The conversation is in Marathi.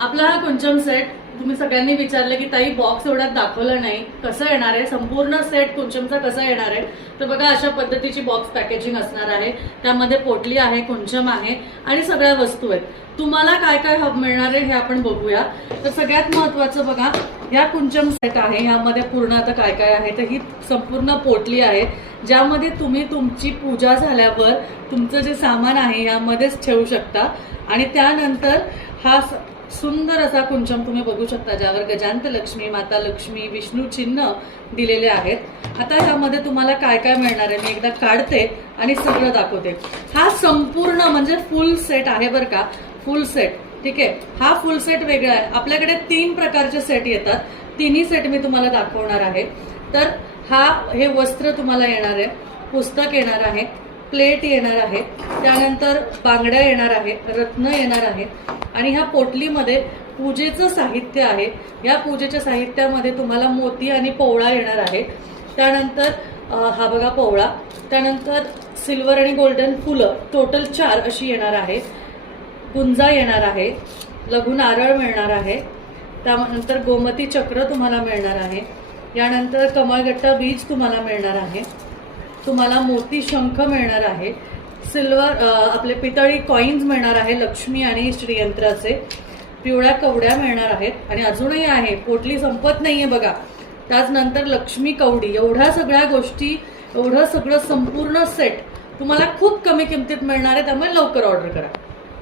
आपला हा कुंचम सेट तुम्ही सगळ्यांनी विचारलं की ताई बॉक्स एवढ्यात दाखवलं नाही, कसं येणार आहे, संपूर्ण सेट कुंचमचा कसा येणार आहे. तर बघा अशा पद्धतीची बॉक्स पॅकेजिंग असणार आहे. त्यामध्ये पोटली आहे, कुंचम आहे आणि सगळ्या वस्तू आहेत. तुम्हाला काय काय मिळणार आहे हे आपण बघूया. तर सगळ्यात महत्वाचं बघा, या कुंचम सेट आहे, यामध्ये पूर्ण आता काय काय आहे. तर ही संपूर्ण पोटली आहे ज्यामध्ये तुम्ही तुमची पूजा झाल्यावर तुमचं जे सामान आहे यामध्येच ठेवू शकता. आणि त्यानंतर हा सुंदर असा कुंचम तुम्ही बघू शकता ज्यावर गजांत लक्ष्मी, माता लक्ष्मी, विष्णू चिन्ह दिलेले आहेत. आता ह्यामध्ये तुम्हाला काय काय मिळणार आहे मी एकदा काढते आणि सगळं दाखवते. हा संपूर्ण म्हणजे फुल सेट आहे बरं का, फुल सेट. ठीक आहे, हा फुल सेट वेगळा आहे. आपल्याकडे 3 प्रकारचे सेट येतात, तिन्ही सेट मी तुम्हाला दाखवणार आहे. तर हे वस्त्र तुम्हाला येणार आहे, पुस्तक येणार आहे, प्लेट येणार आहे, त्यानंतर बांगड्या येणार आहे, रत्न येणार आहे आणि ह्या पोटलीमध्ये पूजेचं साहित्य आहे. या पूजेच्या साहित्यामध्ये तुम्हाला मोती आणि पोवळा येणार आहे. त्यानंतर हा बघा पोवळा, त्यानंतर सिल्वर आणि गोल्डन फुलं टोटल 4 अशी येणार आहे. गुंजा येणार आहे, लघु नारळ मिळणार आहे, त्यानंतर गोमती चक्र तुम्हाला मिळणार आहे. यानंतर कमळगट्टा बीज तुम्हाला मिळणार आहे. तुम्हाला मोती शंख मिळणार आहे. सिल्वर आपले पितळी कॉइन्स मिळणार आहे लक्ष्मी आणि श्रीयंत्राचे. पिवळ्या कवड्या मिळणार आहेत आणि अजूनही आहे, पोटली संपत नाहीये बघा. त्याचनंतर लक्ष्मी कवडी, एवढ्या सगळ्या गोष्टी, एवढं सगळं संपूर्ण सेट तुम्हाला खूप कमी किमतीत मिळणार आहे. त्यामुळे लवकर ऑर्डर करा.